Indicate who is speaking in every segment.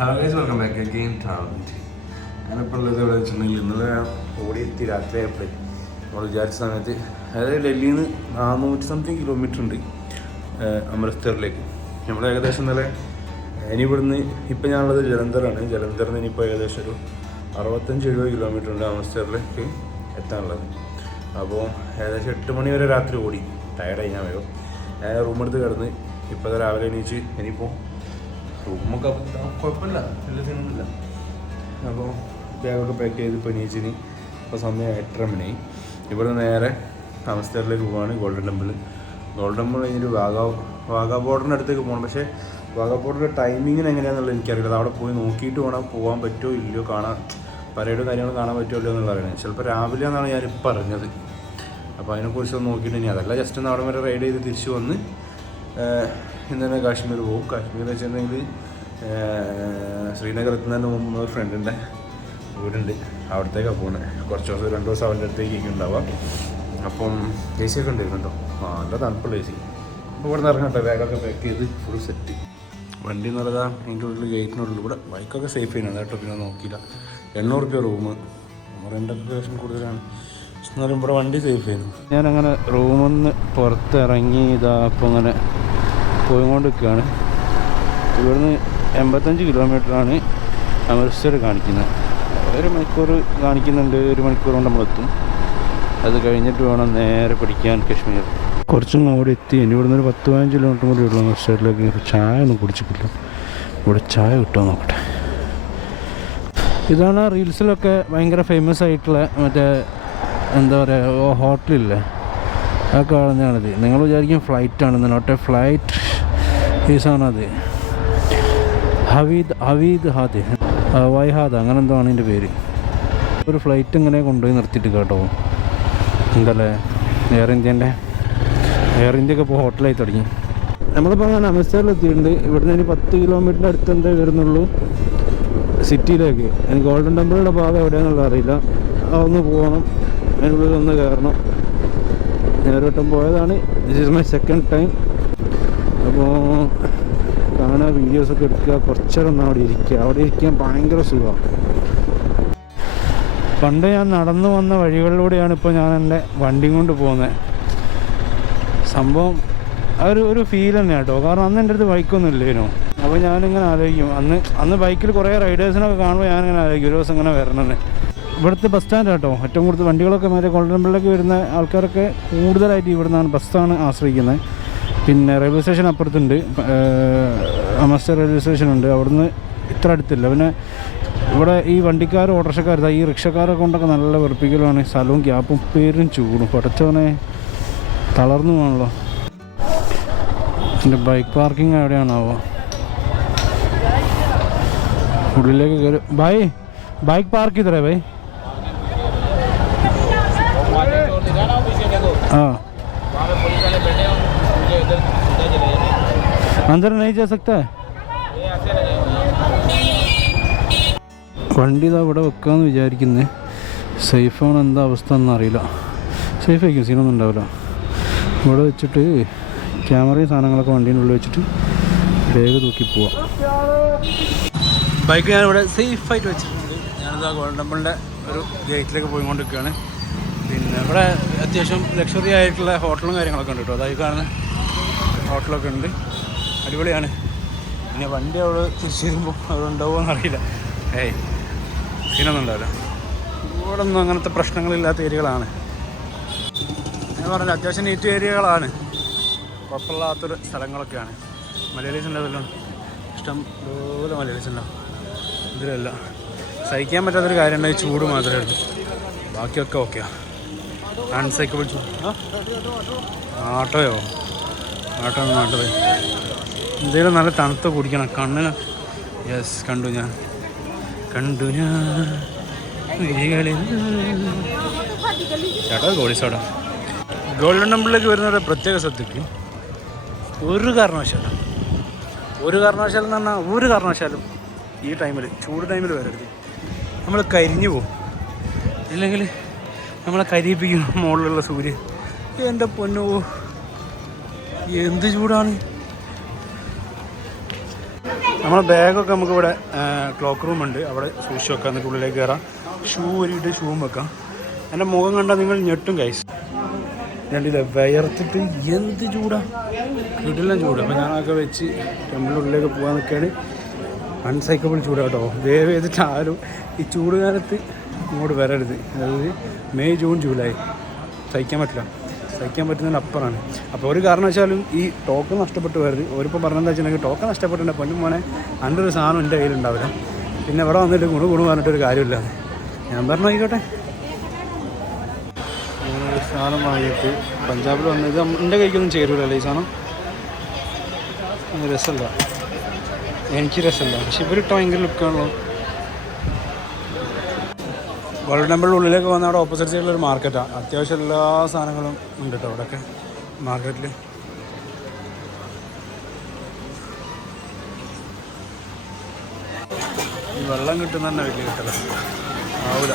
Speaker 1: Hello guys welcome back again talent ഞാനിപ്പോൾ ഉള്ളത് എവിടെ വെച്ചിട്ടുണ്ടെങ്കിൽ ഇന്നലെ ഓടിയെത്തി. രാത്രിയായപ്പോഴേ. നമ്മൾ വിചാരിച്ച സമയത്ത് അതായത് ഡൽഹിയിൽ നിന്ന് നാനൂറ്റി സംതിങ് കിലോമീറ്റർ ഉണ്ട് അമൃത്സറിലേക്ക്. നമ്മൾ ഏകദേശം ഇന്നലെ ഇനി ഇവിടുന്ന് ഇപ്പം ഞാനുള്ളത് ജലന്ധറാണ്. ജലന്ധറിൽ നിന്ന് ഇനിയിപ്പോൾ ഏകദേശം ഒരു അറുപത്തഞ്ച് എഴുപത് കിലോമീറ്റർ ഉണ്ട് അമൃത്സറിലേക്ക് എത്താനുള്ളത്. അപ്പോൾ ഏകദേശം എട്ട് മണി വരെ രാത്രി ഓടി. ടയർഡായി ഞാൻ വേഗം ഞാൻ റൂമെടുത്ത് കിടന്ന് ഇപ്പോൾ രാവിലെ എണീച്ച് ഇനിയിപ്പോൾ റൂമൊക്കെ കുഴപ്പമില്ല. വലിയ സീനൊന്നുമില്ല അപ്പോൾ ബാഗൊക്കെ പാക്ക് ചെയ്ത് ഇപ്പോൾ എണീച്ചിന് ഇപ്പോൾ സമയം എട്ടര മണി. ഇവിടെ നേരെ അമസ്തറിലേക്ക് പോവാണ് ഗോൾഡൻ ടെമ്പിൾ ഗോൾഡൻ ടെമ്പിൾ കഴിഞ്ഞിട്ട് വാഗാ വാഗാ ബോർഡറിന്റെ അടുത്തേക്ക് പോകണം പക്ഷേ വാഗാ ബോർഡറിന്റെ ടൈമിങ്ങിന് എങ്ങനെയാണെന്നുള്ളത് എനിക്കറിയില്ല. അവിടെ പോയി നോക്കിയിട്ട് വേണം പോകാൻ പറ്റുമോ ഇല്ലയോ കാണാൻ. പരേഡും കാര്യങ്ങളും കാണാൻ പറ്റുമോ ഇല്ലയോ എന്നുള്ള അറിയണം ചിലപ്പോൾ രാവിലെ എന്നാണ് ഞാനിപ്പോൾ അറിഞ്ഞത്. അപ്പോൾ അതിനെക്കുറിച്ച് നോക്കിയിട്ട് ഇനി അതല്ല. ജസ്റ്റ് ഒന്ന് അവിടെ വരെ റൈഡ് ചെയ്ത് തിരിച്ചു വന്ന് ഇന്ന് തന്നെ കാശ്മീർ പോകും കാശ്മീർ വെച്ചിട്ടുണ്ടെങ്കിൽ ശ്രീനഗർ എത്തുന്നതിന് മുമ്പ് ഒരു ഫ്രണ്ടിന്റെ വീടുണ്ട്. അവിടത്തേക്കാണ് പോകുന്നത് കുറച്ച് ദിവസം രണ്ട് ദിവസം അവന്റെ അടുത്തേക്ക് ഉണ്ടാവാം അപ്പം എ സി ഒക്കെ ഉണ്ടായിരുന്നു കേട്ടോ നല്ല തണുപ്പുള്ള എ സി അപ്പോൾ ഇവിടെ നിന്ന് ഇറങ്ങട്ടെ ബാഗൊക്കെ പാക്ക് ചെയ്ത് ഫുൾ സെറ്റ് വണ്ടി എന്ന് പറയുന്നത് എന്റെ ഉള്ളിൽ ഗേറ്റിനുള്ളിൽ കൂടെ ബൈക്കൊക്കെ സേഫ് ചെയ്യണം കേട്ടോ പിന്നെ നോക്കിയില്ല. എണ്ണൂറ് റുപ്യ റൂം റെന്റൊക്കെ അത്യാവശ്യം കൂടുതലാണ്? എന്നാലും ഇവിടെ വണ്ടി സേഫ് ചെയ്യുന്നു ഞാനങ്ങനെ റൂമിൽ നിന്ന് പുറത്തിറങ്ങി ഇതാ അപ്പോൾ അങ്ങനെ പോയിക്കൊണ്ടിരിക്കുകയാണ്. ഇവിടുന്ന് എൺപത്തഞ്ച് കിലോമീറ്ററാണ് അമൃത്സർ കാണിക്കുന്നത്. ഒരു മണിക്കൂർ കാണിക്കുന്നുണ്ട്. ഒരു മണിക്കൂർ കൊണ്ട് നമ്മളെത്തും. അത് കഴിഞ്ഞിട്ട് വേണം നേരെ പിടിക്കാൻ കശ്മീർ. കുറച്ചും അവിടെ എത്തി. ഇനി ഇവിടുന്ന് ഒരു പത്ത് പതിനഞ്ച് കിലോമീറ്റർ കൂടി ഉള്ളൂ അമൃത്സറിലേക്ക്. ചായ ഒന്നും കുടിച്ചിട്ടില്ല. ഇവിടെ ചായ കിട്ടുമോ നോക്കട്ടെ. ഇതാണ് റീൽസിലൊക്കെ ഭയങ്കര ഫേമസ് ആയിട്ടുള്ള മറ്റേ എന്താ പറയുക ഹോട്ടലില്ലേ? ആ കാണുന്നതാണിത്. നിങ്ങൾ വിചാരിക്കും ഫ്ലൈറ്റ് ആണെന്ന്. നോട്ടെ ഫ്ലൈറ്റ് ഈസാണത് ഹവീദ് ഹവീദ് ഹാദ്. വൈഹാദ് അങ്ങനെ എന്തോ ആണ് പേര്? ഒരു ഫ്ലൈറ്റ് ഇങ്ങനെ കൊണ്ടുപോയി നിർത്തിയിട്ട് കേട്ടോ. എന്തല്ലേ? എയർ ഇന്ത്യന്റെ എയർ ഇന്ത്യയ്ക്ക് ഇപ്പോൾ ഹോട്ടലായി തുടങ്ങി. നമ്മളിപ്പോൾ അങ്ങനെ അമൃത്സറിൽ എത്തിയിട്ടുണ്ട്. ഇവിടുന്ന് ഇനി പത്ത് കിലോമീറ്ററിന്റെ അടുത്ത് എന്തേ വരുന്നുള്ളൂ? സിറ്റിയിലേക്ക് എനിക്ക് ഗോൾഡൻ ടെമ്പിളിന്റെ ഭാഗം എവിടെയാണെന്നുള്ള അറിയില്ല. അതൊന്ന് പോകണം. അതിനുള്ളിൽ ഒന്ന് കയറണം. നേരോട്ടം പോയതാണ്. This is my second time അപ്പോൾ കാണുക വീഡിയോസൊക്കെ എടുക്കുക. കുറച്ചേരം ഒന്ന് അവിടെ ഇരിക്കുക. അവിടെ ഇരിക്കാൻ ഭയങ്കര സുഖമാണ് പണ്ട് ഞാൻ നടന്നു വന്ന വഴികളിലൂടെയാണ് ഇപ്പോൾ ഞാൻ എന്റെ വണ്ടി കൊണ്ട് പോകുന്നത് സംഭവം ഒരു ഒരു ഫീൽ തന്നെ കേട്ടോ. കാരണം അന്ന് എന്റെ അടുത്ത് ബൈക്കൊന്നും ഇല്ലേനോ? അപ്പോൾ ഞാനിങ്ങനെ ആലോചിക്കും. അന്ന് അന്ന് ബൈക്കിൽ കുറേ റൈഡേഴ്സിനൊക്കെ കാണുമ്പോൾ ഞാനിങ്ങനെ ആലോചിക്കും. ഒരു ദിവസം ഇങ്ങനെ വരണമെന്ന് ഇവിടുത്തെ ബസ് സ്റ്റാൻഡ് കേട്ടോ. ഏറ്റവും കൂടുതൽ വണ്ടികളൊക്കെ മറ്റേ കൊണ്ടമ്പളിലേക്ക് വരുന്ന ആൾക്കാരൊക്കെ കൂടുതലായിട്ട് ഇവിടുന്നാണ് ബസ്സാണ് ആശ്രയിക്കുന്നത് പിന്നെ റെയിൽവേ സ്റ്റേഷൻ അപ്പുറത്തുണ്ട്. അമസ്റ്റർ റെയിൽവേ സ്റ്റേഷൻ ഉണ്ട്. അവിടുന്ന് ഇത്ര അടുത്തില്ല. പിന്നെ ഇവിടെ ഈ വണ്ടിക്കാർ ഓട്ടോറിക്ഷക്കാർ ഈ റിക്ഷക്കാരെ കൊണ്ടൊക്കെ നല്ല വെറുപ്പിക്കലുമാണ് സ്ഥലവും ഗ്യാപ്പും പേരും ചൂടും. പടച്ചവനെ തളർന്നു പോകണല്ലോ എന്റെ ബൈക്ക് പാർക്കിംഗ് എവിടെയാണാവോ? ഉള്ളിലേക്ക് കയറി ബൈ ബൈക്ക് പാർക്ക് ചെയ്തേ ബൈ हाँ अंदर नहीं जा सकता है വണ്ടി ഇതാ ഇവിടെ വെക്കാമെന്ന് വിചാരിക്കുന്നത് സേഫാണ് എന്താ അവസ്ഥ എന്നറിയില്ല സേഫ് ആയിരിക്കും സീനൊന്നും ഉണ്ടാവില്ല ഇവിടെ വെച്ചിട്ട് ക്യാമറയും സാധനങ്ങളൊക്കെ വണ്ടീൻ്റെ ഉള്ളിൽ വെച്ചിട്ട് ബാഗ് തൂക്കി പോവാം ബൈക്ക് ഞാനിവിടെ സേഫായിട്ട് വെച്ചിട്ടുണ്ട് ഞാനിതാ ഗോൾഡൻ ടെമ്പിളിൻ്റെ ഒരു ഗേറ്റിലേക്ക് പോയിക്കൊണ്ടിരിക്കുകയാണ് പിന്നെ ഇവിടെ അത്യാവശ്യം ലക്ഷറി ആയിട്ടുള്ള ഹോട്ടലും കാര്യങ്ങളൊക്കെ ഉണ്ട് കേട്ടോ അതായത് കാണുന്ന ഹോട്ടലൊക്കെ ഉണ്ട് അടിപൊളിയാണ്. പിന്നെ വണ്ടി അവിടെ തിരിച്ചു വരുമ്പോൾ അവിടെ ഉണ്ടാവുമോ എന്നറിയില്ല ഏയ് സീനൊന്നും ഉണ്ടാവില്ല ഇവിടെ ഒന്നും അങ്ങനത്തെ പ്രശ്നങ്ങളില്ലാത്ത ഏരിയകളാണ്. ഞാൻ പറഞ്ഞാൽ അത്യാവശ്യം നീറ്റ് ഏരിയകളാണ്. കുഴപ്പമില്ലാത്തൊരു സ്ഥലങ്ങളൊക്കെയാണ്. മലയാളീസ് ഉണ്ടാവല്ലോ ഇഷ്ടം പോലെ മലയാളീസ് ഉണ്ടാവും ഇതിലല്ല. സഹിക്കാൻ പറ്റാത്തൊരു കാര്യം ഉണ്ടായി ചൂട് മാത്രമേ ഉള്ളൂ. ബാക്കിയൊക്കെ ഓക്കെയാണ് അൺസൈക്കിൾ ചൂട്. ആട്ടോയോ? ആട്ടോ നാട്ടോ എന്തെങ്കിലും നല്ല തണുത്ത കുടിക്കണം. കണ്ണിന് യെസ് കണ്ടു ഞാൻ. കണ്ടു ഞാൻ. ചേട്ടാ ഗോളി സോഡ. ഗോൾഡൻ ടെമ്പിളിലേക്ക് വരുന്നവരുടെ പ്രത്യേക ശ്രദ്ധയ്ക്ക് ഒരു കാരണവശാലും ഒരു കാരണവശാലും എന്ന് പറഞ്ഞാൽ ഒരു കാരണവശാലും ഈ ടൈമിൽ ചൂട് ടൈമിൽ വരരുത്. നമ്മൾ കരിഞ്ഞു പോകും ഇല്ലെങ്കിൽ നമ്മളെ കരിയിപ്പിക്കും മുകളിലുള്ള സൂര്യൻ എന്റെ പൊന്നോ നമ്മളെ ബാഗൊക്കെ നമുക്ക് ഇവിടെ ക്ലോക്ക് റൂം ഉണ്ട്. അവിടെ സൂക്ഷിച്ച് വെക്കാം എന്നിട്ട് ഉള്ളിലേക്ക് കയറാം. ഷൂ ഒരുക്കിയിട്ട് ഷൂവും വെക്കാം. എന്റെ മുഖം കണ്ടാൽ നിങ്ങൾ ഞെട്ടും കൈസ് രണ്ടില്ല വിയർത്തിട്ട് എന്ത് ചൂടാ? വീട്ടിലെല്ലാം ചൂട്. അപ്പോൾ ഞാനൊക്കെ വെച്ച് ടെമ്പിളിന്റെ ഉള്ളിലേക്ക് പോകാൻ നിൽക്കുകയാണ് അൺസൈക്കബിൾ ചൂടാട്ടോ ദയവ് ചെയ്തിട്ട് ആരും ഈ ചൂട് കാലത്ത് ഇങ്ങോട്ട് വരരുത്. അതായത് മെയ് ജൂൺ ജൂലൈ. സഹിക്കാൻ പറ്റില്ല. സഹിക്കാൻ പറ്റുന്നതിന് അപ്പുറമാണ്. അപ്പോൾ ഒരു കാരണവശാലും ഈ ടോക്കൺ നഷ്ടപ്പെട്ടു പോയത്. ഒരിപ്പോൾ പറഞ്ഞെന്താ വെച്ചിട്ടുണ്ടെങ്കിൽ ടോക്കൺ നഷ്ടപ്പെട്ടിട്ടുണ്ട് പൊന്നും മോനെ അതിന്റെ ഒരു സാധനം എന്റെ കയ്യിലുണ്ടാവില്ല. പിന്നെ ഇവിടെ വന്നിട്ട് ഗുണു ഗുണു പറഞ്ഞിട്ട് ഒരു കാര്യമില്ല. ഞാൻ പറഞ്ഞു ആയിക്കോട്ടെ സാധനം വാങ്ങിയിട്ട് പഞ്ചാബിൽ വന്നത് എന്റെ കൈക്കൊന്നും ചേരൂലല്ലേ ഈ സാധനം? രസമല്ല. എനിക്ക് രസമല്ല. പക്ഷെ ഇവരിട്ട ഭയങ്കര ലുക്കാണല്ലോ വേൾഡ് ടെമ്പിളിന്റെ ഉള്ളിലേക്ക് വന്ന അവിടെ ഓപ്പോസിറ്റ് സൈഡിലൊരു മാർക്കറ്റാണ് അത്യാവശ്യം എല്ലാ സാധനങ്ങളും ഉണ്ട് കേട്ടോ അവിടെയൊക്കെ മാർക്കറ്റിൽ ഈ വെള്ളം കിട്ടുന്ന തന്നെ വലിയ കിട്ടല. ആവില്ല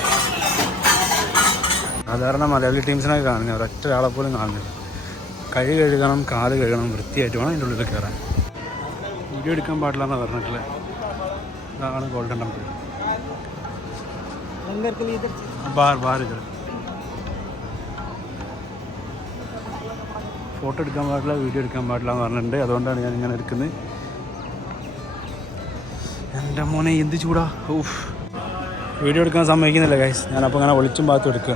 Speaker 1: സാധാരണ മലയാളി ടീംസിനൊക്കെ കാണുന്നത് ഒരൊറ്റ ഒരാളെ പോലും കാണുന്നില്ല. കഴി കഴുകണം കാൽ കഴുകണം വൃത്തിയായിട്ട് വേണം അതിന്റെ ഉള്ളിൽ കയറാൻ. വീഡിയോ എടുക്കാൻ പാടില്ല എന്നാണ് പറഞ്ഞിട്ടുള്ളത് അതാണ് ഗോൾഡൻ ടെമ്പിൾ. ബാർ बाहर इधर ഫോട്ടോ എടുക്കാൻ പാടില്ല വീഡിയോ എടുക്കാൻ പാടില്ല എന്ന് പറഞ്ഞിട്ടുണ്ട്. അതുകൊണ്ടാണ് ഞാൻ ഇങ്ങനെ എടുക്കുന്നത്. എന്റെ മോനെ എന്ത് ചൂടാ. ഊഫ് വീഡിയോ എടുക്കാൻ സമ്മതിക്കുന്നില്ല ഗൈസ് ഞാനപ്പോൾ അങ്ങനെ ഒളിച്ചും ഭാഗത്തും എടുക്കുക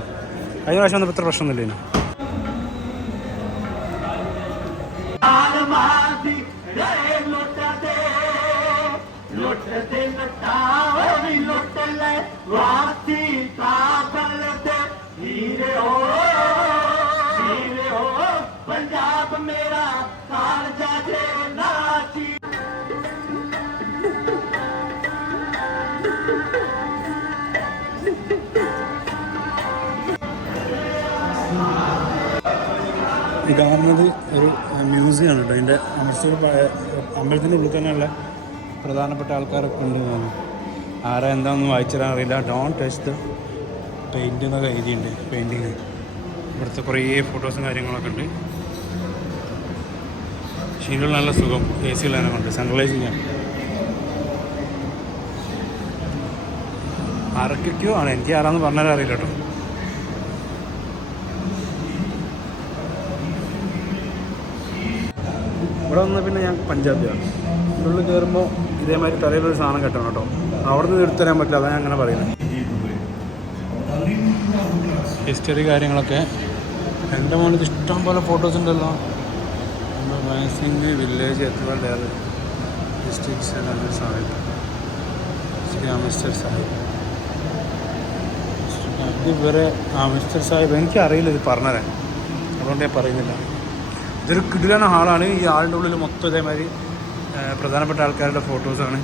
Speaker 1: കഴിഞ്ഞ പ്രാവശ്യം വന്നപ്പോൾ ഇത്ര പ്രശ്നമൊന്നുമില്ല ഇനി. ഈ കാണുന്നത് ഒരു മ്യൂസിയം ആണ് കേട്ടോ. അതിന്റെ അമൃത്സർ അമ്പലത്തിന്റെ ഉള്ളിൽ തന്നെയുള്ള പ്രധാനപ്പെട്ട ആൾക്കാരൊക്കെ ഉണ്ട് തോന്നുന്നു. ആരാ എന്താണെന്ന് വായിച്ചിടാൻ അറിയില്ല. ഡോൺ ടച്ച് ദ പെയിന്റ് എന്നൊക്കെ എഴുതിയുണ്ട് പെയിന്റിങ് ഇവിടുത്തെ കുറേ ഫോട്ടോസും കാര്യങ്ങളൊക്കെ ഉണ്ട്. ഷീനിൽ നല്ല സുഖം. എ സി ഉള്ള കൊണ്ട് സൺറൈസിങ് ആണ് ആരൊക്കെയോ ആണ്. എനിക്ക് ആരാന്ന് പറഞ്ഞാലും അറിയില്ല കേട്ടോ. ഇവിടെ വന്ന പിന്നെ ഞാൻ പഞ്ചാബിയാണ്. ഉള്ളിൽ കയറുമ്പോൾ ഇതേമാതിരി തലയിലൊരു സാധനം കെട്ടണം കേട്ടോ. അവിടെ നിന്ന് പറ്റില്ല അതാണ് അങ്ങനെ പറയുന്നത് ഹിസ്റ്ററി കാര്യങ്ങളൊക്കെ. എന്റെ മോനിത് ഇഷ്ടം പോലെ ഫോട്ടോസ് ഉണ്ടല്ലോ. നമ്മുടെ വില്ലേജ് എത്ര ഡിസ്ട്രിക്ട്സ് അമൃത് സാഹിബ്. ശ്രീ സാഹിബ്. ഇത് ഇവരെ അമൃത്സർ സാഹിബ് എനിക്കറിയില്ല ഇത് പറഞ്ഞുതരാൻ. അതുകൊണ്ട് ഞാൻ പറയുന്നില്ല. ഇതൊരു കിടിലാണ് ഹാളാണ് ഈ ആളിന്റെ ഉള്ളിൽ മൊത്തം ഇതേമാതിരി പ്രധാനപ്പെട്ട ആൾക്കാരുടെ ഫോട്ടോസാണ്.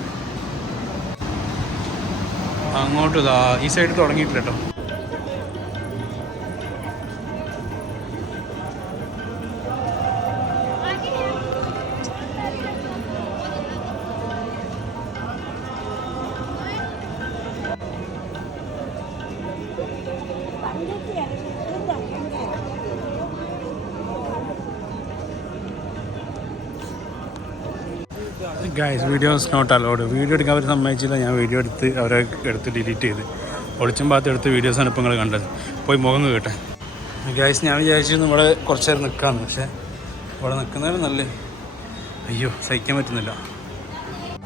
Speaker 1: അങ്ങോട്ട് ഈ സൈഡ് തുടങ്ങിയിട്ടില്ല കേട്ടോ. Guys videos not allowed video എടുക്കാൻ അവർ സമ്മതിച്ചില്ല. ഞാൻ വീഡിയോ എടുത്ത് അവരെ എടുത്ത് ഡിലീറ്റ് ചെയ്ത്. ഒളിച്ചും ഭാഗത്ത് എടുത്ത വീഡിയോസാണ് ഇപ്പോൾ നിങ്ങൾ കണ്ടത്. പോയി മുഖം കേട്ടെ. ഗൈസ് ഞാൻ വിചാരിച്ചിരുന്നു ഇവിടെ കുറച്ച് നേരം നിൽക്കാമെന്ന് പക്ഷേ ഇവിടെ നിൽക്കുന്നവരും നല്ല അയ്യോ സഹിക്കാൻ പറ്റുന്നില്ല.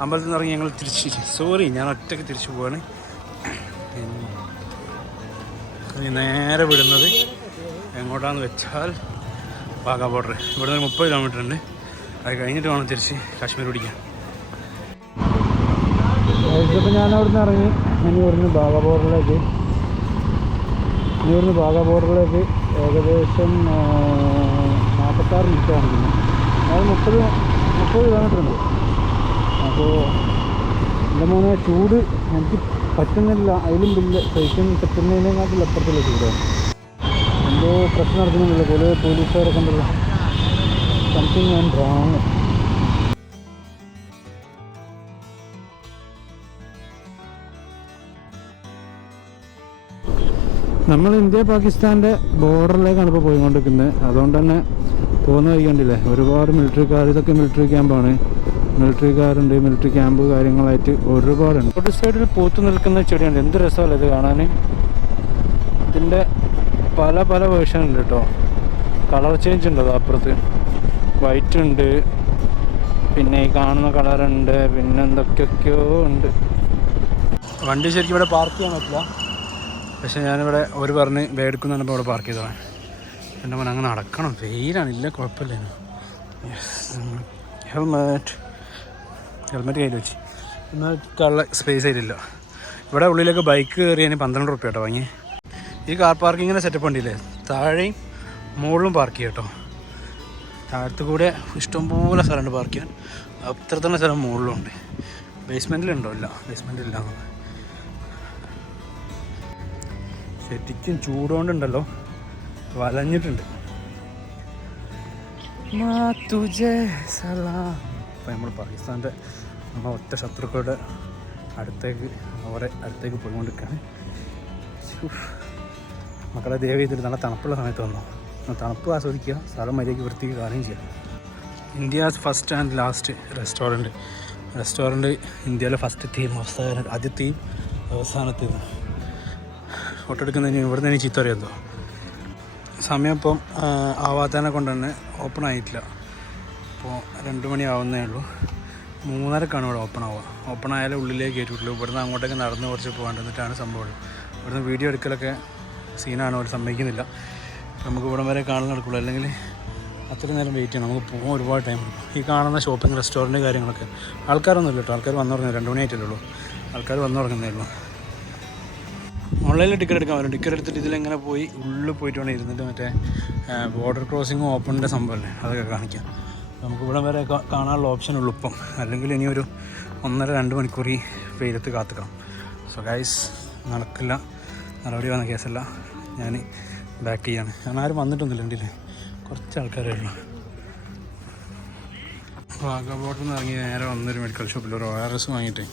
Speaker 1: അമ്പലത്തിൽ നിന്ന് ഇറങ്ങി ഞങ്ങൾ തിരിച്ച് സോറി ഞാൻ ഒറ്റയ്ക്ക് തിരിച്ചു പോവാണ്. നേരെ വിടുന്നത് എങ്ങോട്ടാന്ന് വെച്ചാൽ വാഗാ ബോർഡർ ഇവിടെ നിന്ന് മുപ്പത് കിലോമീറ്റർ ഉണ്ട്. അത് കഴിഞ്ഞിട്ട് വേണം തിരിച്ച് കാശ്മീർ പിടിക്കാൻ. ഇപ്പോൾ ഞാൻ അവിടെ നിന്ന് ഇറങ്ങി ഞാൻ ഇവിടുന്ന് ബാഗാബോറിലേക്ക് ഇവിടുന്ന് ബാഗാബോറിലേക്ക് ഏകദേശം നാൽപ്പത്താറ് മിനിറ്റ് കാണിക്കുന്നു അത് മുപ്പത് മുപ്പത് കിലോമീറ്റർ ഉണ്ട്. അപ്പോൾ എന്റെ മോനെ ചൂട് എനിക്ക് പറ്റുന്നില്ല. അതിലും വലിയ സഹിക്കാൻ പറ്റുന്നതിനെക്കാട്ടിൽ അപ്പുറത്തുള്ള ചൂടാണ് എന്തോ പ്രശ്നം നടക്കുന്നുണ്ടല്ലോ. പോലെ പോലീസുകാരൊക്കെ ഉണ്ടല്ലോ. സംതിങ് ആൻഡ് റോങ് നമ്മൾ ഇന്ത്യ പാകിസ്ഥാന്റെ ബോർഡറിലേക്കാണ് ഇപ്പോൾ പോയിക്കൊണ്ടിരിക്കുന്നത്. അതുകൊണ്ട് തന്നെ പോകുന്ന കഴിക്കണ്ടില്ലേ കണ്ടില്ലേ ഒരുപാട് മിലിറ്ററിക്കാർ ഇതൊക്കെ മിലിറ്ററി ക്യാമ്പാണ് മിലിറ്ററിക്കാരുണ്ട് മിലിറ്ററി ക്യാമ്പ് കാര്യങ്ങളായിട്ട് ഒരുപാടുണ്ട്. ഒരു സൈഡിൽ പൂത്തു നിൽക്കുന്ന ചെടിയുണ്ട്. എന്ത് രസമല്ല ഇത് കാണാൻ? ഇതിന്റെ പല പല വേർഷൻ ഉണ്ട് കേട്ടോ. കളർ ചേഞ്ച് ഉണ്ട് അത് അപ്പുറത്ത്. വൈറ്റ് ഉണ്ട്. പിന്നെ ഈ കാണുന്ന കളറുണ്ട് പിന്നെ എന്തൊക്കെയൊക്കെയോ ഉണ്ട്. വണ്ടി ശരിക്കും ഇവിടെ പാർക്ക് ചെയ്യാൻ പറ്റില്ല. പക്ഷെ ഞാനിവിടെ ഒരു പറഞ്ഞ് വേടുക്കുന്ന പറഞ്ഞപ്പോൾ ഇവിടെ പാർക്ക് ചെയ്തതാണ് എന്റെ മോൻ അങ്ങനെ നടക്കണം. വെയിലാണ്. ഇല്ല കുഴപ്പമില്ല ഹെൽമെറ്റ് ഹെൽമെറ്റ് കയ്യിൽ വെച്ച്. എന്നാൽ സ്പേസ് ആയിട്ടില്ല. ഇവിടെ ഉള്ളിലേക്ക് ബൈക്ക് കയറിയതിന് പന്ത്രണ്ട് റുപ്യ കേട്ടോ വാങ്ങി. ഈ കാർ പാർക്കിങ്ങിന്റെ സെറ്റപ്പ് ഉണ്ടല്ലേ? താഴെയും മുകളിലും പാർക്ക് ചെയ്യാം കേട്ടോ. താഴത്ത് കൂടെ ഇഷ്ടംപോലെ സ്ഥലമുണ്ട് പാർക്ക് ചെയ്യാൻ. അത്ര തന്നെ സ്ഥലം മുകളിലുണ്ട്. ബേസ്മെന്റിലുണ്ടോ ഇല്ല ബേസ്മെന്റിലില്ല ശരിക്കും ചൂടുകൊണ്ടുണ്ടല്ലോ വലഞ്ഞിട്ടുണ്ട്. ഇപ്പം നമ്മൾ പാകിസ്ഥാന്റെ നമ്മൾ ഒറ്റ ശത്രുക്കളുടെ അടുത്തേക്ക് അവരെ അടുത്തേക്ക് പോയിക്കൊണ്ടിരിക്കുകയാണ്. മക്കളെ ദേവി ഇതിൽ നല്ല തണുപ്പുള്ള സമയത്ത് വന്നു. തണുപ്പ് ആസ്വദിക്കുക സ്ഥലം മര്യാദയ്ക്ക് വൃത്തിക്ക് കാര്യം ചെയ്യുക India's first and last restaurant restaurant ഇന്ത്യയിലെ ഫസ്റ്റ് തീം അവസാന ആദ്യത്തെയും അവസാനത്തെയും. ഫോട്ടോ എടുക്കുന്നതിന് ഇവിടെ നിന്ന് ചീത്ത അറിയാമോ സമയം ഇപ്പം ആവാത്തതിനെ കൊണ്ട് തന്നെ ഓപ്പൺ ആയിട്ടില്ല. അപ്പോൾ രണ്ട് മണി ആവുന്നേ ഉള്ളൂ. മൂന്നരക്കാണ് ഇവിടെ ഓപ്പൺ ആവുക. ഓപ്പൺ ആയാലും ഉള്ളിലേക്ക് കയറ്റിയിട്ടുള്ളൂ ഇവിടുന്ന് അങ്ങോട്ടേക്ക് നടന്ന് കുറച്ച് പോകേണ്ടതിട്ടാണ് സംഭവം. ഇവിടുന്ന് വീഡിയോ എടുക്കലൊക്കെ സീനാണ് അവർ സമ്മതിക്കുന്നില്ല. നമുക്ക് ഇവിടം വരെ കാണാൻ നടക്കുള്ളൂ. അല്ലെങ്കിൽ അത്രയും നേരം വെയിറ്റ് ചെയ്യണം. നമുക്ക് പോകാൻ ഒരുപാട് ടൈം ഈ കാണുന്ന ഷോപ്പിംഗ് റെസ്റ്റോറന്റ് കാര്യങ്ങളൊക്കെ. ആൾക്കാരൊന്നും ഇല്ല കേട്ടോ. ആൾക്കാർ വന്നു തുടങ്ങി രണ്ട് മണിയായിട്ടല്ലേ ഉള്ളൂ. ആൾക്കാർ വന്നു തുടങ്ങുന്നേ ഉള്ളൂ. ഓൺലൈനിൽ ടിക്കറ്റ് എടുക്കാൻ പറ്റും ടിക്കറ്റ് എടുത്തിട്ട് ഇതിലെങ്ങനെ പോയി? ഉള്ളിൽ പോയിട്ട് വേണം ഇരുന്നിട്ട് മറ്റേ ബോർഡർ ക്രോസിങ്ങും ഓപ്പണിന്റെ സംഭവമല്ലേ അതൊക്കെ കാണിക്കാം. നമുക്ക് ഇവിടെ വരെ കാണാനുള്ള ഓപ്ഷൻ ഉള്ളൂ ഇപ്പം. അല്ലെങ്കിൽ ഇനി ഒരു ഒന്നര രണ്ട് മണിക്കൂർ ഈ വെയിലത്ത് കാത്തുക്കണം. സോ ഗൈസ് നടക്കില്ല. നടപടി വന്ന കേസല്ല. ഞാൻ ബാക്ക് ചെയ്യാണ്. കാരണം ആരും വന്നിട്ടൊന്നുമില്ല ഉണ്ടല്ലേ കുറച്ച് ആൾക്കാരേ ഉള്ളൂ. വാഗാബോട്ടിൽ നിന്ന് ഇറങ്ങി നേരെ വന്നൊരു മെഡിക്കൽ ഷോപ്പിൽ ഒരു ഒ ആർ എസ് വാങ്ങിയിട്ടേ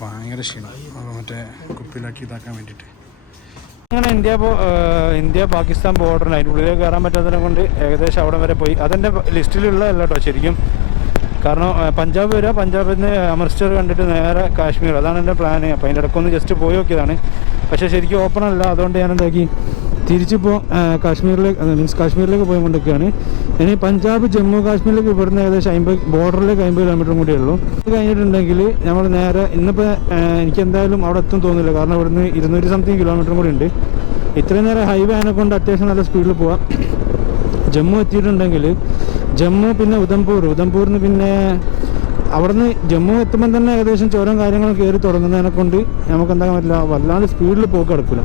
Speaker 1: ഭയങ്കര ക്ഷീണം. മറ്റേ കുപ്പിയിലാക്കി ഇതാക്കാൻ വേണ്ടിയിട്ട്. അങ്ങനെ ഇന്ത്യ ഇന്ത്യ പാകിസ്ഥാൻ ബോർഡറിന് അതിന്റെ ഉള്ളിലേക്ക് കയറാൻ പറ്റാത്തതിനെ കൊണ്ട് ഏകദേശം അവിടെ വരെ പോയി. അതെന്റെ ലിസ്റ്റിലുള്ള കേട്ടോ ശരിക്കും. കാരണം പഞ്ചാബ് വരിക പഞ്ചാബിൽ നിന്ന് അമൃത്സർ കണ്ടിട്ട് നേരെ കാശ്മീർ. അതാണ് എന്റെ പ്ലാന് അപ്പോൾ അതിന്റെ ഇടയ്ക്കൊന്ന് ജസ്റ്റ് പോയി നോക്കിയതാണ്. പക്ഷേ ശരിക്കും ഓപ്പൺ അല്ല. അതുകൊണ്ട് ഞാൻ എന്താക്കി തിരിച്ചിപ്പോൾ കാശ്മീരിലേക്ക് മീൻസ് കാശ്മീരിലേക്ക് പോയി കൊണ്ടിരിക്കുകയാണ്. ഇനി പഞ്ചാബ് ജമ്മു കാശ്മീരിലേക്ക് ഇവിടുന്ന് ഏകദേശം അമ്പത് ബോർഡറിലേക്ക് അമ്പത് കിലോമീറ്ററും കൂടി ഉള്ളൂ. ഇത് കഴിഞ്ഞിട്ടുണ്ടെങ്കിൽ നമ്മൾ നേരെ ഇന്നിപ്പോൾ എനിക്ക് എന്തായാലും അവിടെ എത്തും തോന്നുന്നില്ല. കാരണം ഇവിടുന്ന് ഇരുന്നൂറ്റി സംതിങ് കിലോമീറ്ററും കൂടി ഉണ്ട്. ഇത്രയും നേരം ഹൈവേ ആനെ കൊണ്ട് അത്യാവശ്യം നല്ല സ്പീഡിൽ പോവാം. ജമ്മു എത്തിയിട്ടുണ്ടെങ്കിൽ ജമ്മു പിന്നെ ഉദംപൂർ ഉദംപൂരിന് പിന്നെ അവിടുന്ന് ജമ്മു എത്തുമ്പോൾ തന്നെ ഏകദേശം ചുരം കാര്യങ്ങളും കയറി തുടങ്ങുന്നതിനെ കൊണ്ട് നമുക്ക് എന്താ പറ്റില്ല വല്ലാണ്ട് സ്പീഡിൽ പോക്ക് കിടക്കില്ല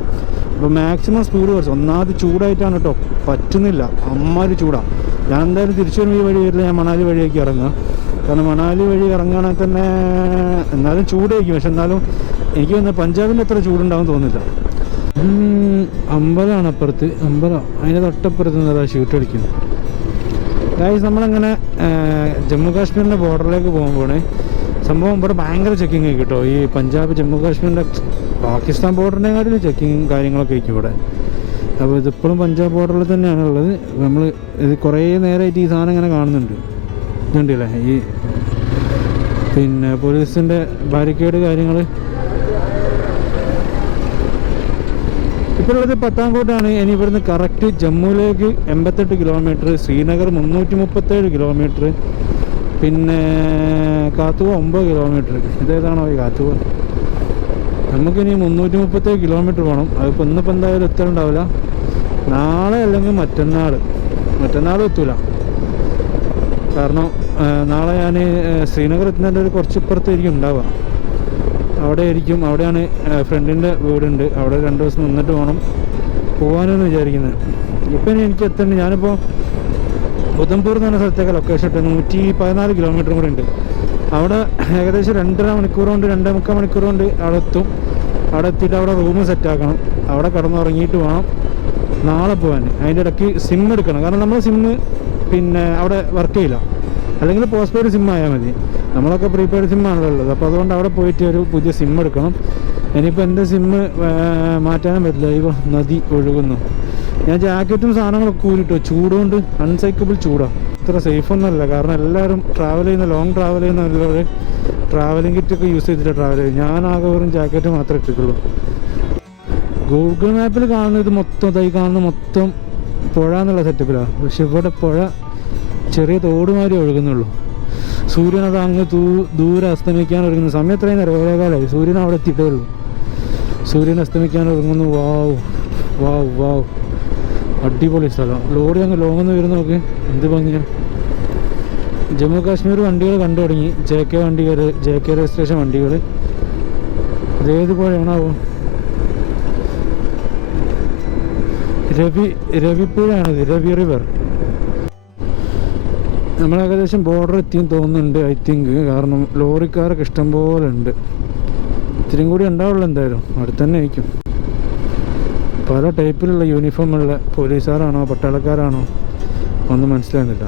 Speaker 1: അപ്പോൾ മാക്സിമം സ്പീഡ് കുറച്ച്. ഒന്നാമത് ചൂടായിട്ടാണ് കേട്ടോ പറ്റുന്നില്ല. അമ്മാതിരി ചൂടാണ് ഞാൻ എന്തായാലും തിരിച്ചു ഈ വഴി വരില്ല. ഞാൻ മണാലി വഴിയൊക്കെ ഇറങ്ങുക. കാരണം മണാലി വഴി ഇറങ്ങുകയാണെങ്കിൽ തന്നെ എന്നാലും ചൂടായിരിക്കും. പക്ഷെ എന്നാലും എനിക്ക് വന്ന പഞ്ചാബിന്റെ അത്ര ചൂടുണ്ടാവും തോന്നില്ല അമ്പലമാണ് അപ്പുറത്ത്. അമ്പലം അതിന് തൊട്ടപ്പുറത്ത് നിന്നതാ ഷൂട്ട് അടിക്കുന്നത്. ഗായ്സ് നമ്മളങ്ങനെ ജമ്മു കാശ്മീരിന്റെ ബോർഡറിലേക്ക് പോകുമ്പോഴേ സംഭവം ഇവിടെ ഭയങ്കര ചെക്കിങ് കേട്ടോ. ഈ പഞ്ചാബ് ജമ്മു കാശ്മീരിന്റെ പാകിസ്ഥാൻ ബോർഡറിനെക്കാട്ടിലും ചെക്കിങ്ങും കാര്യങ്ങളൊക്കെ ആയിരിക്കും ഇവിടെ. അപ്പോൾ ഇതിപ്പോഴും പഞ്ചാബ് ബോർഡറിൽ തന്നെയാണ് ഉള്ളത്. നമ്മൾ ഇത് കുറേ നേരമായിട്ട് ഈ സാധനം ഇങ്ങനെ കാണുന്നുണ്ട്. ഇതുണ്ടല്ലേ? ഈ പിന്നെ പോലീസിന്റെ ബാരിക്കേഡ് കാര്യങ്ങൾ ഇപ്പോഴുള്ളത് പത്താം പത്താംകോട്ടാണ്. ഇനി ഇവിടുന്ന് കറക്റ്റ് ജമ്മുവിലേക്ക് എൺപത്തെട്ട് കിലോമീറ്റർ ശ്രീനഗർ മുന്നൂറ്റി മുപ്പത്തേഴ് കിലോമീറ്റർ പിന്നെ കാത്തുവ ഒമ്പത് കിലോമീറ്റർ ഇതേതാണോ ഈ കാത്തുവ? നമുക്കിനി മുന്നൂറ്റി മുപ്പത്തേഴ് കിലോമീറ്റർ പോകണം അതിപ്പോൾ ഇന്നിപ്പോൾ എന്തായാലും എത്തലുണ്ടാവില്ല. നാളെ അല്ലെങ്കിൽ മറ്റന്നാൾ. മറ്റന്നാൾ എത്തൂല. കാരണം നാളെ ഞാൻ ശ്രീനഗർ എത്തുന്നതിന്റെ ഒരു കുറച്ച് ഇപ്പുറത്തായിരിക്കും ഉണ്ടാവുക. അവിടെ ആയിരിക്കും അവിടെയാണ് ഫ്രണ്ടിന്റെ വീടുണ്ട്. അവിടെ രണ്ട് ദിവസം നിന്നിട്ട് വേണം പോകാനെന്ന് വിചാരിക്കുന്നത്. ഇപ്പം എനിക്ക് എത്തേണ്ടത് ഞാനിപ്പോൾ ഉദംപൂർ എന്ന് പറഞ്ഞ സ്ഥലത്തേക്ക് ലൊക്കേഷൻ ഇട്ട് നൂറ്റി പതിനാല് കിലോമീറ്റർ കൂടെ ഉണ്ട്. അവിടെ ഏകദേശം രണ്ടര മണിക്കൂർ കൊണ്ട് രണ്ടേ മുക്കാൽ മണിക്കൂർ കൊണ്ട് അവിടെ എത്തും. അവിടെ എത്തിയിട്ട് അവിടെ റൂം സെറ്റാക്കണം അവിടെ കിടന്നുറങ്ങിയിട്ട് വേണം. നാളെ പോകാൻ അതിന്റെ ഇടയ്ക്ക് സിം എടുക്കണം. കാരണം നമ്മൾ സിം പിന്നെ അവിടെ വർക്ക് ചെയ്യില്ല. അല്ലെങ്കിൽ പോസ്റ്റ് പെയ്ഡ് സിം ആയാൽ മതി. നമ്മളൊക്കെ പ്രീപെയ്ഡ് സിം ആണല്ലോ ഉള്ളത്. അപ്പോൾ അതുകൊണ്ട് അവിടെ പോയിട്ട് ഒരു പുതിയ സിം എടുക്കണം. ഇനിയിപ്പോൾ എന്റെ സിം മാറ്റാനും പറ്റില്ല. ഇപ്പോൾ നദി ഒഴുകുന്നു. ഞാൻ ജാക്കറ്റും സാധനങ്ങളൊക്കെ ഊരിട്ടോ. ചൂടുകൊണ്ട് അൺസൈക്കബിൾ ചൂടാണ് ഇത്ര സേഫ് ഒന്നുമല്ല കാരണം എല്ലാവരും ട്രാവൽ ചെയ്യുന്ന ലോങ് ട്രാവൽ ചെയ്യുന്ന എല്ലാവരും ട്രാവലിംഗ് കിറ്റൊക്കെ യൂസ് ചെയ്തിട്ട് ട്രാവൽ ചെയ്യും ഞാൻ ആകെ വെറും ജാക്കറ്റ് മാത്രമേ ഇട്ടിട്ടുള്ളൂ. ഗൂഗിൾ മാപ്പിൽ കാണുന്നത് മൊത്തം ഇതായി കാണുന്ന മൊത്തം പുഴ എന്നുള്ള സെറ്റപ്പിലാണ് പക്ഷെ ഇവിടെ പുഴ ചെറിയ തോടുമാരി ഒഴുകുന്നുള്ളൂ. സൂര്യൻ അത് അങ്ങ് ദൂ ദൂരെ അസ്തമിക്കാൻ ഒരുങ്ങുന്ന സമയം എത്രയും നേരം? ഏഴേകാലായി സൂര്യൻ അവിടെ എത്തിയിട്ടേ ഉള്ളൂ. സൂര്യൻ അസ്തമിക്കാൻ ഒരുങ്ങുന്നു. വാവ്. വാവ് വാവ്. അടിപൊളി സ്ഥലം. ലോറി അങ്ങ് ലോങ്ങെന്ന് വരുന്ന നോക്ക്. എന്ത് ഭംഗിയാണ് ജമ്മു കാശ്മീർ വണ്ടികൾ കണ്ടു തുടങ്ങി. ജെ കെ വണ്ടികൾ ജെ കെ രജിസ്ട്രേഷൻ വണ്ടികൾ. ഇതേത് പുഴയാണാവോ? രവി രവിപ്പുഴയാണിത് രവി റിവർ നമ്മൾ ഏകദേശം ബോർഡർ എത്തിയെന്ന് തോന്നുന്നുണ്ട് ഐ തിങ്ക് കാരണം ലോറിക്കാരൊക്കെ ഇഷ്ടം പോലെ ഉണ്ട്. ഇത്തിരിയും കൂടി ഉണ്ടാവുള്ളൂ എന്തായാലും. അടുത്ത് തന്നെ ആയിരിക്കും. പല ടൈപ്പിലുള്ള യൂണിഫോമുള്ള പോലീസുകാരാണോ പട്ടാളക്കാരാണോ ഒന്നും മനസ്സിലാകുന്നില്ല.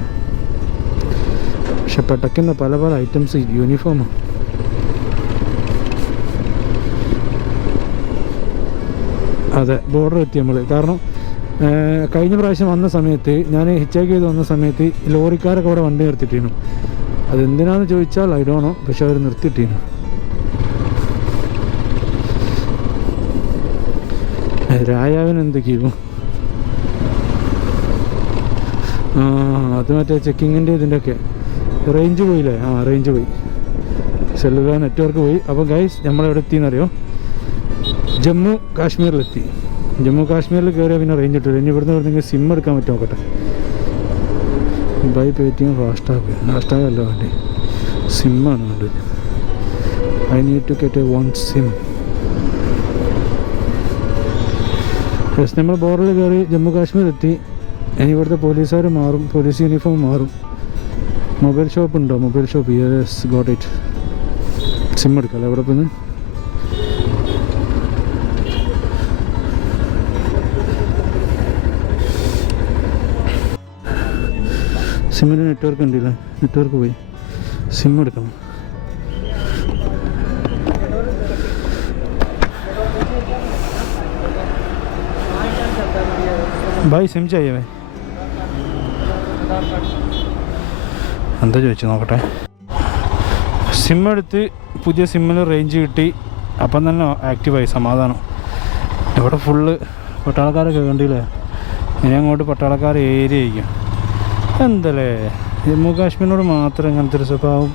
Speaker 1: പക്ഷെ പെട്ടയ്ക്കുന്ന പല പല ഐറ്റംസ് യൂണിഫോമാണ് അതെ ബോർഡർ എത്തി നമ്മൾ കാരണം കഴിഞ്ഞ പ്രാവശ്യം വന്ന സമയത്ത് ഞാൻ ഹിച്ചാക്ക് ചെയ്ത് വന്ന സമയത്ത് ലോറിക്കാരൊക്കെ അവിടെ വണ്ടി നിർത്തിയിട്ടിരുന്നു. അതെന്തിനാന്ന് ചോദിച്ചാൽ ഐ പക്ഷെ അവർ നിർത്തിയിട്ടിരുന്നു. രായാവിന് എന്തൊക്കെയോ ആ അത് മറ്റേ ചെക്കിങ്ങിന്റെ ഇതിന്റെ ഒക്കെ റേഞ്ച് പോയില്ലേ? ആ റേഞ്ച് പോയി. സെല്ലുലാർ നെറ്റ്വർക്ക് പോയി. അപ്പോൾ ഗൈസ് നമ്മളെവിടെ എത്തിയെന്നറിയോ ജമ്മു കാശ്മീരിലെത്തി. ജമ്മു കാശ്മീരിൽ കയറിയാൽ പിന്നെ റേഞ്ച് കിട്ടില്ല ഇനി ഇവിടുന്ന് ഇവിടുന്ന് സിം എടുക്കാൻ പറ്റും നോക്കട്ടെ. By Paytm FASTag FASTag അല്ല വേണ്ടി. സിമ്മാണ് വേണ്ടത്. I need to get a one SIM first നമ്മൾ ബോർഡിൽ കയറി ജമ്മു കാശ്മീർ എത്തി. ഇനി ഇവിടുത്തെ പോലീസുകാർ മാറും. പോലീസ് യൂണിഫോം മാറും. മൊബൈൽ ഷോപ്പ് ഉണ്ടോ? Mobile shop yes got it SIM എടുക്കാം എവിടെ പോയി സിമ്മിന് നെറ്റ്വർക്ക് ഉണ്ടല്ലേ നെറ്റ്വർക്ക് പോയി. സിം എടുക്കണം. ഭായ് സിം ചെയ്യവേ എന്താ ചോദിച്ചു? നോക്കട്ടെ. സിം എടുത്ത് പുതിയ സിമ്മിൽ റേഞ്ച് കിട്ടി. അപ്പം തന്നെ ആക്റ്റീവായി സമാധാനം. ഇവിടെ ഫുള്ള് പട്ടാളക്കാരൊക്കെ കണ്ടില്ലേ? ഇനി അങ്ങോട്ട് പട്ടാളക്കാർ ഏരിയ ആയിരിക്കും. എന്തല്ലേ? ജമ്മു കാശ്മീരിനോട് മാത്രം ഇങ്ങനത്തെ ഒരു സ്വഭാവം.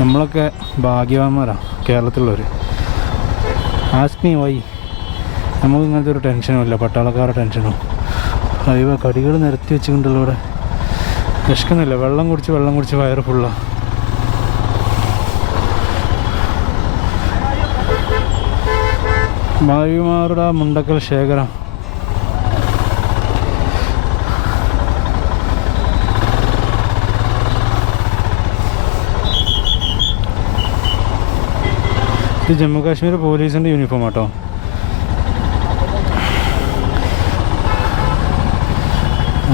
Speaker 1: നമ്മളൊക്കെ ഭാഗ്യവാന്മാരാണ് കേരളത്തിലുള്ളവർ ആസ്മി വൈ. നമുക്ക് ഇങ്ങനത്തെ ഒരു ടെൻഷനും ഇല്ല പട്ടാളക്കാരുടെ ടെൻഷനോ. അയ്യോ കടികൾ നിരത്തി വെച്ചുകൊണ്ടുള്ള ഇവിടെ. വെള്ളം കുടിച്ച് വെള്ളം കുടിച്ച് വയറ് ഫുള്ളാണ് ഭാവിമാരുടെ മുണ്ടക്കൽ ശേഖരം. ഇത് ജമ്മു കാശ്മീർ പോലീസിന്റെ യൂണിഫോം ആട്ടോ.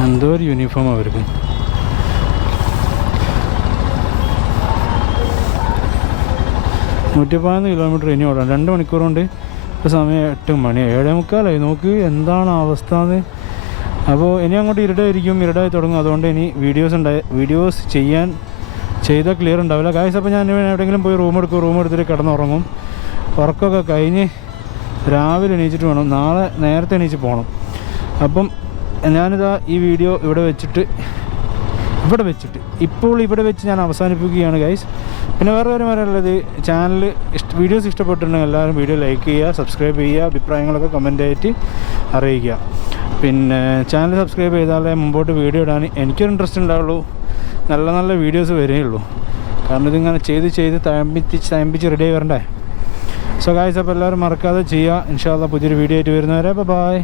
Speaker 1: എന്തോ ഒരു യൂണിഫോം അവർക്ക്. നൂറ്റി പതിനൊന്ന് കിലോമീറ്റർ ഇനി ഓടാം. രണ്ട് മണിക്കൂർ കൊണ്ട് ഇപ്പോൾ സമയം എട്ട് മണി. ഏഴേ മുക്കാലായി. നോക്ക് എന്താണ് അവസ്ഥ എന്ന് അപ്പോൾ ഇനി അങ്ങോട്ട് ഇരുടായിരിക്കും ഇരുടായി തുടങ്ങും. അതുകൊണ്ട് ഇനി വീഡിയോസ് ഉണ്ടായി വീഡിയോസ് ചെയ്യാൻ ചെയ്താൽ ക്ലിയർ ഉണ്ടാവില്ല. കാശ് അപ്പോൾ ഞാൻ എവിടെയെങ്കിലും പോയി റൂം എടുക്കും. റൂം എടുത്തിട്ട് കിടന്നുറങ്ങും. ഉറക്കമൊക്കെ കഴിഞ്ഞ് രാവിലെ എണീച്ചിട്ട് വേണം. നാളെ നേരത്തെ എണീച്ച് പോകണം അപ്പം ഞാനിതാ ഈ വീഡിയോ ഇവിടെ വെച്ചിട്ട് ഇവിടെ വെച്ചിട്ട് ഇപ്പോൾ ഇവിടെ വെച്ച് ഞാൻ അവസാനിപ്പിക്കുകയാണ് ഗൈസ് പിന്നെ വേറെ കാര്യം പറയാനുള്ളത് ചാനൽ ഇഷ്ട വീഡിയോസ് ഇഷ്ടപ്പെട്ടിട്ടുണ്ടെങ്കിൽ എല്ലാവരും വീഡിയോ ലൈക്ക് ചെയ്യുക സബ്സ്ക്രൈബ് ചെയ്യുക അഭിപ്രായങ്ങളൊക്കെ കമന്റ് ആയിട്ട് അറിയിക്കുക. പിന്നെ ചാനൽ സബ്സ്ക്രൈബ് ചെയ്താലേ മുമ്പോട്ട് വീഡിയോ ഇടാൻ എനിക്കൊരു ഇൻട്രസ്റ്റ് ഉണ്ടാവുള്ളൂ. നല്ല നല്ല വീഡിയോസ് വരികയുള്ളൂ കാരണം ഇതിങ്ങനെ ചെയ്ത് ചെയ്ത് തയമ്പിച്ച് തയമ്പിച്ച് റെഡി ആയി വരണ്ടേ. സോ ഗായ്സ് അപ്പോൾ എല്ലാവരും മറക്കാതെ ചെയ്യുക ഇൻഷാല്ല പുതിയൊരു വീഡിയോ ആയിട്ട് വരുന്നവരെ ബൈ